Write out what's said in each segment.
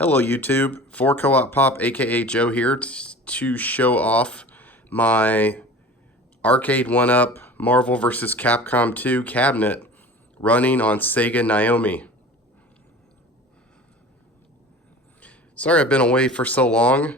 Hello YouTube, for Co-op Pop aka Joe here to show off my Arcade1UP Marvel vs. Capcom 2 cabinet running on Sega Naomi. Sorry I've been away for so long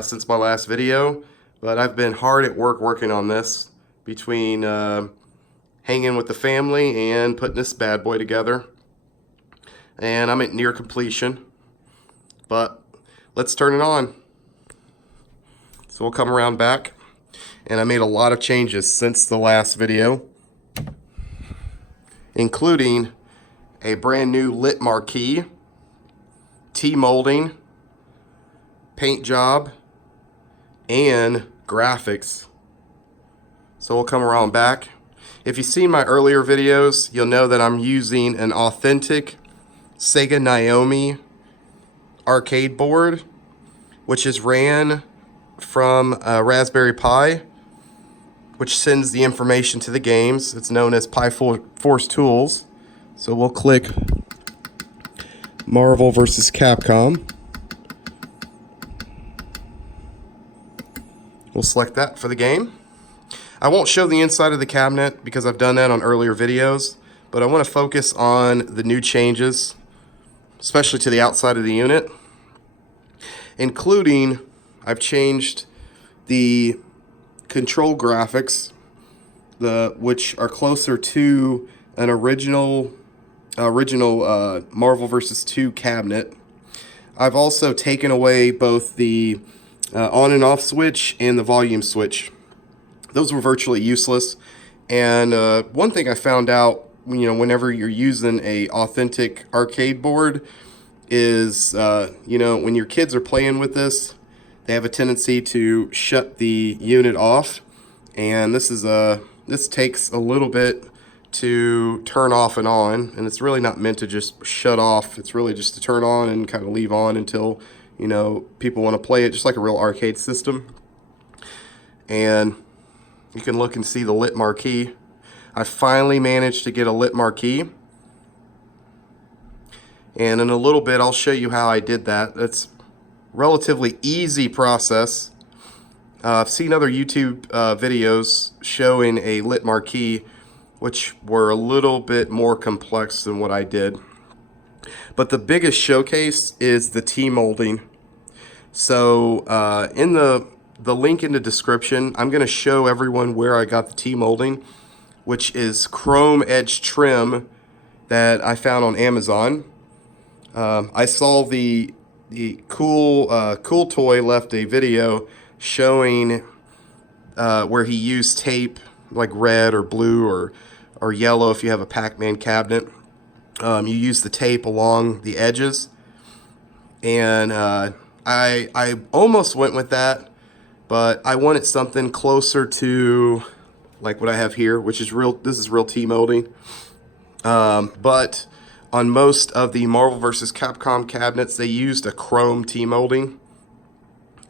since my last video, but I've been hard at work working on this between hanging with the family and putting this bad boy together. And I'm at near completion. But let's turn it on. So we'll come around back, and I made a lot of changes since the last video, including a brand new lit marquee, T-molding, paint job, and graphics. So we'll come around back. If you've seen my earlier videos, you'll know that I'm using an authentic Sega Naomi arcade board, which is ran from a Raspberry Pi, which sends the information to the games. It's known as Piforce Tools. So we'll click Marvel vs. Capcom. We'll select that for the game. I won't show the inside of the cabinet because I've done that on earlier videos, but I want to focus on the new changes, especially to the outside of the unit, including I've changed the control graphics, which are closer to an original Marvel vs. 2 cabinet. I've also taken away both the on and off switch and the volume switch. Those were virtually useless. And one thing I found out, whenever you're using a authentic arcade board is, when your kids are playing with this, they have a tendency to shut the unit off, and this takes a little bit to turn off and on, and it's really not meant to just shut off. It's really just to turn on and kind of leave on until, people want to play it, just like a real arcade system. And you can look and see the lit marquee. I finally managed to get a lit marquee, and in a little bit I'll show you how I did that. It's relatively easy process. I've seen other YouTube videos showing a lit marquee, which were a little bit more complex than what I did. But the biggest showcase is the T-molding. So in the link in the description, I'm going to show everyone where I got the T-molding, which is chrome edge trim that I found on Amazon. I saw the Cool Toy left a video showing where he used tape, like red or blue or yellow if you have a Pac-Man cabinet. You use the tape along the edges, and I almost went with that, but I wanted something closer to like what I have here, which is real. This is real T-molding, but on most of the Marvel vs. Capcom cabinets, they used a chrome T-molding,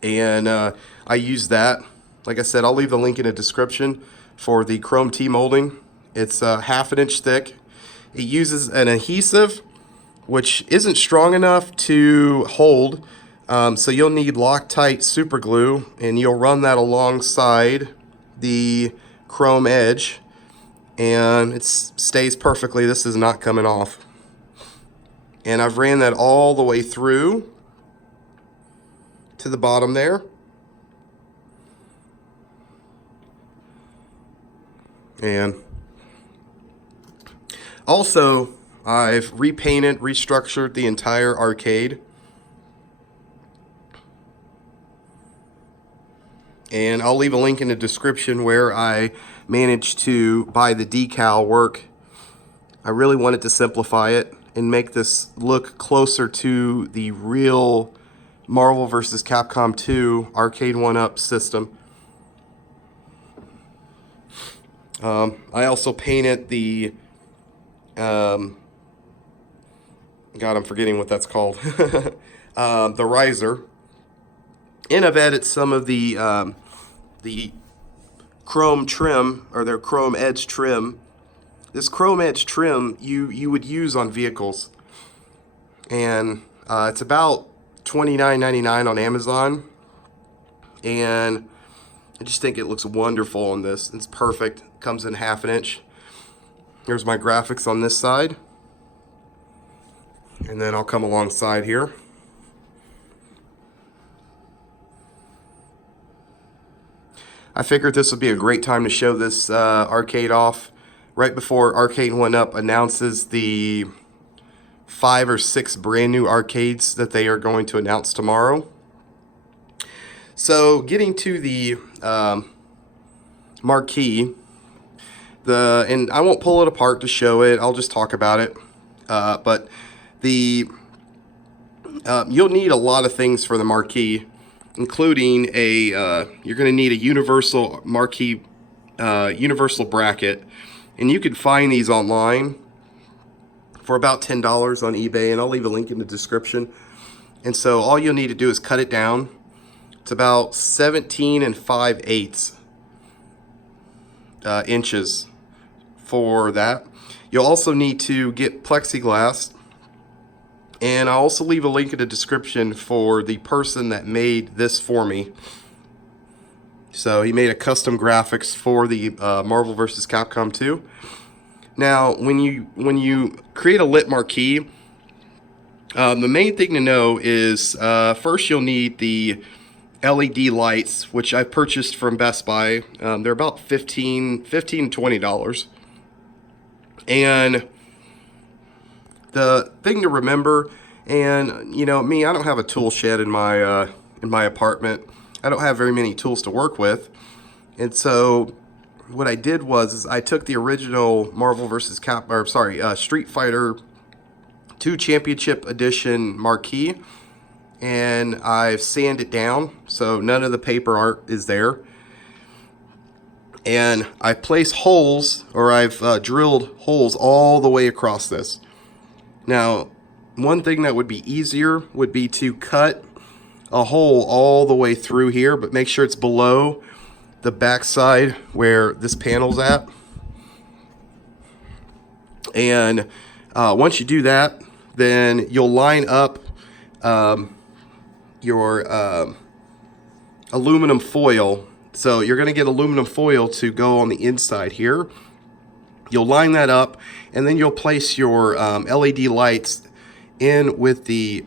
and I used that. Like I said, I'll leave the link in the description for the chrome T-molding. It's 1/2 inch thick. It uses an adhesive, which isn't strong enough to hold, so you'll need loctite super glue, and you'll run that alongside the chrome edge, and it stays perfectly. This is not coming off. And I've ran that all the way through to the bottom there. And also, I've repainted, restructured the entire arcade. And I'll leave a link in the description where I managed to buy the decal work. I really wanted to simplify it and make this look closer to the real Marvel vs. Capcom 2 Arcade1UP system. I also painted the God, I'm forgetting what that's called. The riser. And I've added some of the chrome trim, or their chrome edge trim. This chrome edge trim you would use on vehicles, and it's about $29.99 on Amazon, and I just think it looks wonderful on this. It's perfect. Comes in 1/2 inch. Here's my graphics on this side, and then I'll come alongside here. I figured this would be a great time to show this arcade off right before Arcade1UP announces the 5 or 6 brand new arcades that they are going to announce tomorrow. So getting to the Marquee, and I won't pull it apart to show it, I'll just talk about it. But you'll need a lot of things for the Marquee, including you're going to need a universal Marquee universal bracket, and you can find these online for about $10 on eBay, and I'll leave a link in the description. And so all you'll need to do is cut it down. It's about 17 5/8 inches for that. You'll also need to get plexiglass, and I'll also leave a link in the description for the person that made this for me. So he made a custom graphics for the Marvel vs. Capcom 2. Now, when you create a lit marquee, the main thing to know is first you'll need the LED lights, which I purchased from Best Buy. They're about $15 to $20. And the thing to remember, and you know me, I don't have a tool shed in my apartment. I don't have very many tools to work with, and so what I did was I took the original Marvel vs. Street Fighter 2 Championship Edition marquee, and I've sanded it down so none of the paper art is there. And I place holes, or I've drilled holes all the way across this. Now, one thing that would be easier would be to cut a hole all the way through here, but make sure it's below the backside where this panel's at. And once you do that, then you'll line up your aluminum foil. So you're going to get aluminum foil to go on the inside here. You'll line that up, and then you'll place your LED lights in with the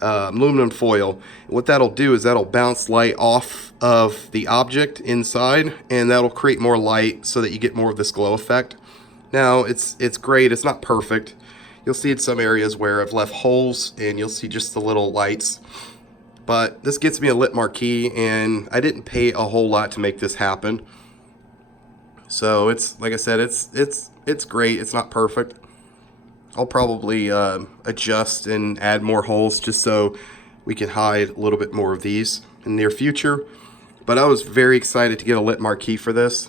aluminum foil. What that'll do is that'll bounce light off of the object inside, and that'll create more light so that you get more of this glow effect. Now it's great. It's not perfect. You'll see in some areas where I've left holes, and you'll see just the little lights. But this gets me a lit marquee, and I didn't pay a whole lot to make this happen. So it's, like I said, it's great. It's not perfect. I'll probably adjust and add more holes just so we can hide a little bit more of these in the near future. But I was very excited to get a lit marquee for this.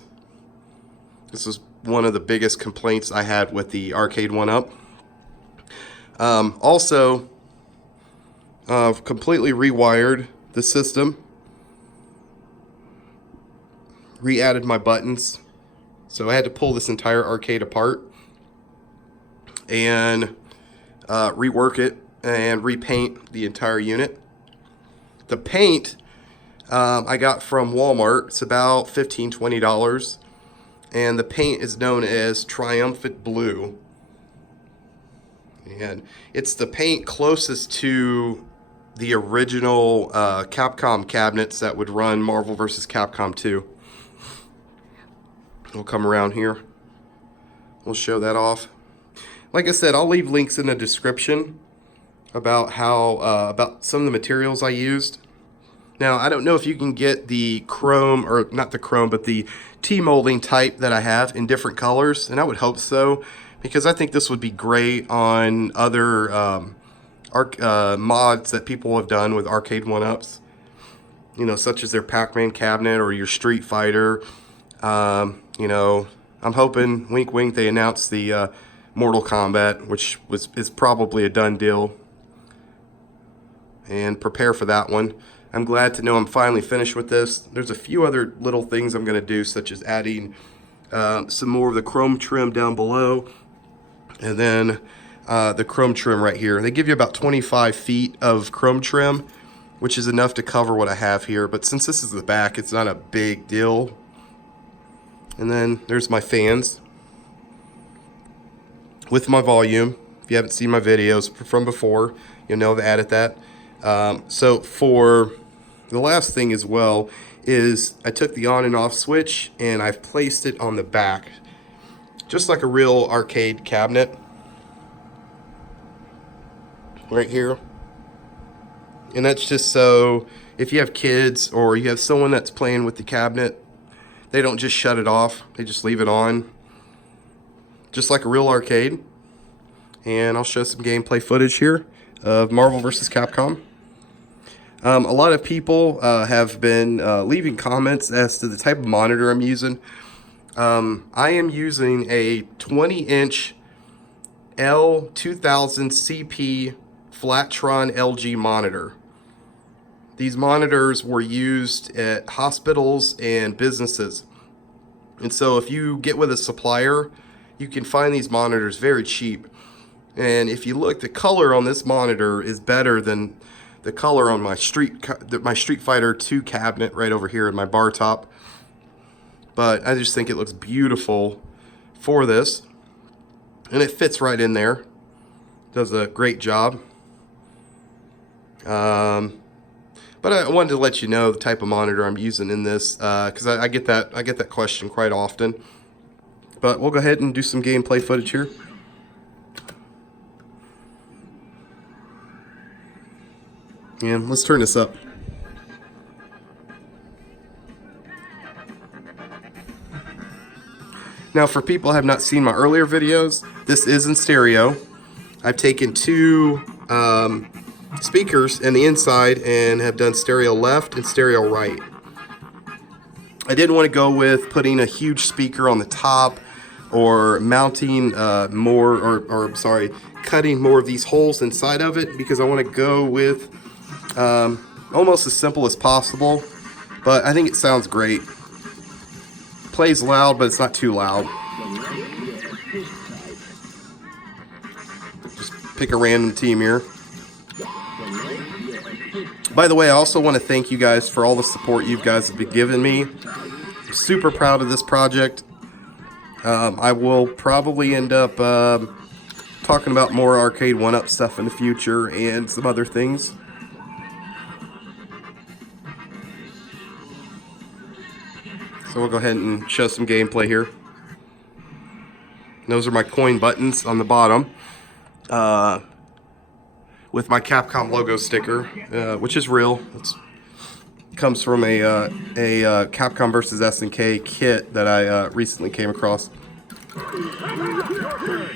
This was one of the biggest complaints I had with the Arcade1UP. Also, I've completely rewired the system. Re-added my buttons. So I had to pull this entire arcade apart and rework it and repaint the entire unit. The paint I got from Walmart. It's about $15 to $20, and the paint is known as Triumphant Blue, and it's the paint closest to the original Capcom cabinets that would run Marvel vs. Capcom 2. We'll come around here. We'll show that off. Like I said, I'll leave links in the description about how about some of the materials I used. Now, I don't know if you can get the chrome, or not the chrome, but the T-molding type that I have in different colors, and I would hope so, because I think this would be great on other mods that people have done with Arcade1UPs. You know, such as their Pac-Man cabinet or your Street Fighter. You know, I'm hoping, wink wink, they announce the Mortal Kombat, which is probably a done deal, and prepare for that one. I'm glad to know I'm finally finished with this. There's a few other little things I'm going to do, such as adding some more of the chrome trim down below, and then the chrome trim right here. They give you about 25 feet of chrome trim, which is enough to cover what I have here. But since this is the back, it's not a big deal. And then there's my fans with my volume. If you haven't seen my videos from before, you'll know I've added that. So for the last thing as well is I took the on and off switch and I've placed it on the back, just like a real arcade cabinet right here. And that's just so if you have kids or you have someone that's playing with the cabinet, they don't just shut it off, they just leave it on, just like a real arcade. And I'll show some gameplay footage here of Marvel vs. Capcom. A lot of people have been leaving comments as to the type of monitor I'm using. I am using a 20-inch L2000 CP Flattron LG monitor. These monitors were used at hospitals and businesses. And so if you get with a supplier, you can find these monitors very cheap. And if you look, the color on this monitor is better than the color on my Street Fighter 2 cabinet right over here in my bar top. But I just think it looks beautiful for this. And it fits right in there. Does a great job. But I wanted to let you know the type of monitor I'm using in this, because I get that question quite often. But we'll go ahead and do some gameplay footage here. And let's turn this up. Now, for people who have not seen my earlier videos, this is in stereo. I've taken two speakers in the inside and have done stereo left and stereo right. I didn't want to go with putting a huge speaker on the top or mounting cutting more of these holes inside of it, because I want to go with almost as simple as possible. But I think it sounds great. Plays loud, but it's not too loud. Just pick a random team here. By the way, I also want to thank you guys for all the support you guys have been giving me. I'm super proud of this project. I will probably end up talking about more Arcade1UP stuff in the future and some other things. So we'll go ahead and show some gameplay here. Those are my coin buttons on the bottom, with my Capcom logo sticker, which is real. It comes from a Capcom vs. SNK kit that I recently came across.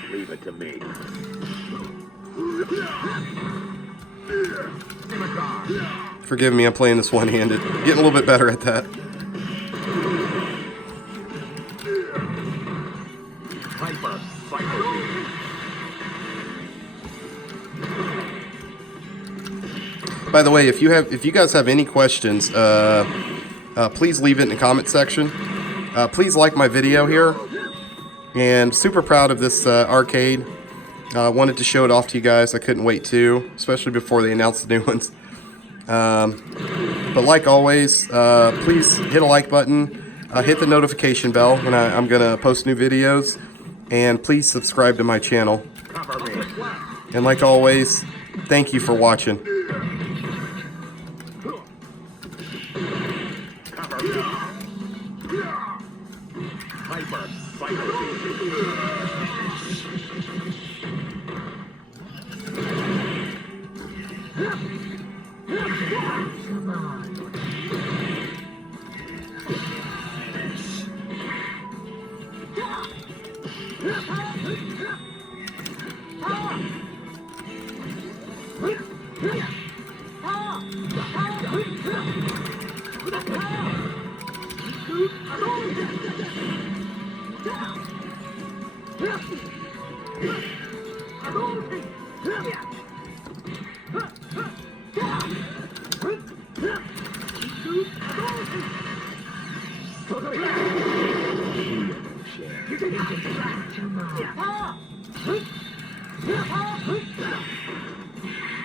Leave it to me. Forgive me, I'm playing this one-handed. Getting a little bit better at that. By the way, if you guys have any questions, please leave it in the comment section. Please like my video here. And super proud of this arcade. Wanted to show it off to you guys. I couldn't wait to, especially before they announced the new ones. But like always, please hit a like button, hit the notification bell when I'm gonna post new videos, and please subscribe to my channel. And like always, thank you for watching. Yeah.